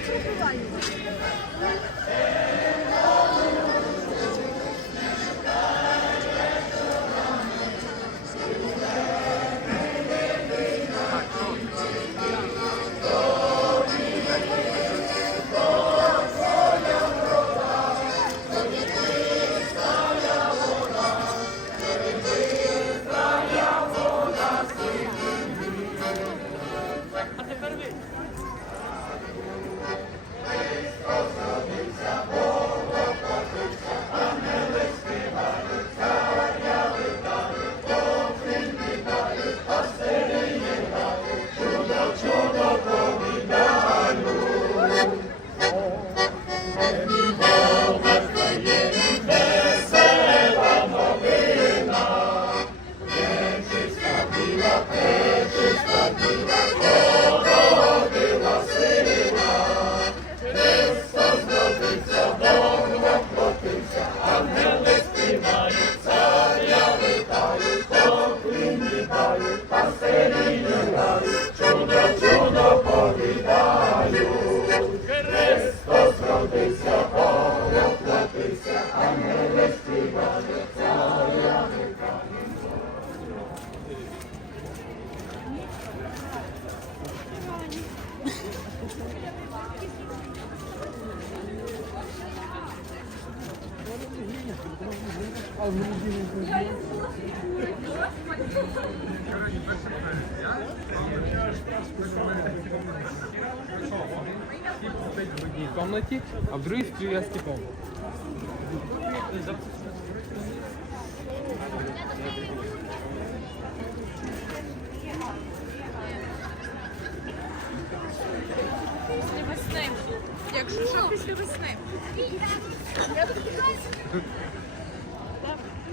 прибиваю. А тепер ви. Чиста біла, чиста біла, в одній кімнаті, а в другій сплю я з типом. Якщо що, після весни.